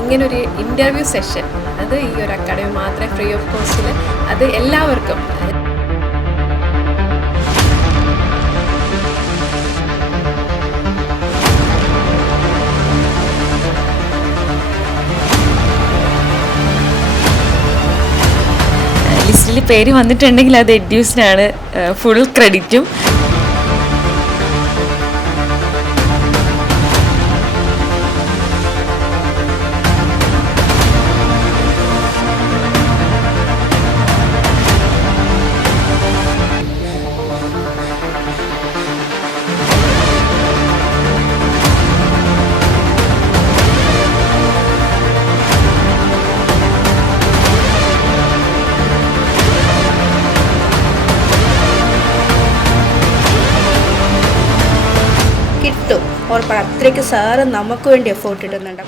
ഇങ്ങനൊരു interview session അത് ഈ ഒരു അക്കാഡമി മാത്രമേ ഫ്രീ ഓഫ് കോസ്റ്റിൽ അത് എല്ലാവർക്കും ലിസ്റ്റിൽ പേര് വന്നിട്ടുണ്ടെങ്കിൽ അത് എഡ്യൂസിനാണ് ഫുൾ ക്രെഡിറ്റും. കിട്ടും ഉറപ്പാണ്. അത്രയ്ക്ക് സാറ് നമുക്ക് വേണ്ടി എഫോർട്ട് ഇടുന്നുണ്ട്.